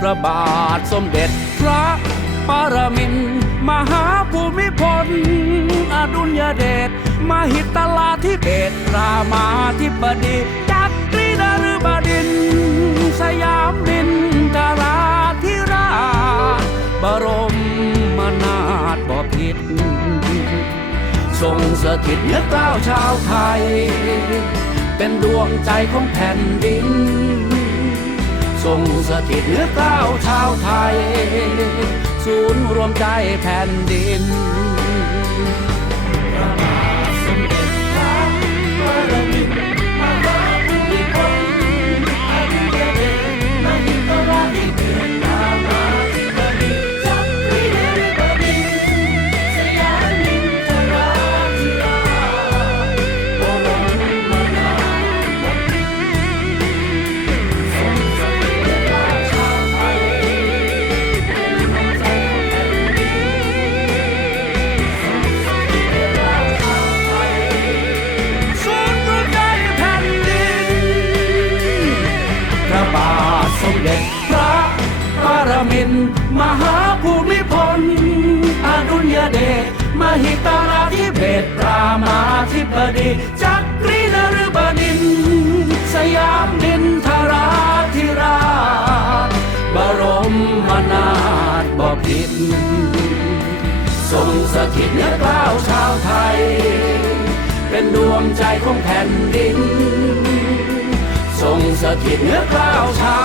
พระบาทสมเด็จพระปรมินทรมหาภูมิพล อดุลยเดชมหิตลาธิเบศรามาธิบดีจักรีนฤบดิน สยามนินทราธิราชบรมมนาถบพิตรทรงสถิตเนือกล้าวชาวไทย เป็นดวงใจของแผ่นดิน รงสถิตเหนือก้าวชาวไทย ศูนย์รวมใจแผ่นดิน มิน มหาภูมิพล อดุลยเดช มหิตาราธิเบศรามาธิบดี จักรีนฤบดิน สยามดินทราธิราช บรมมนาถบพิตรทรงสถิตเนื้อกล้าวชาวไทย เป็นดวงใจของแผ่นดิน ทรงสถิตเนื้อกล้าวชาว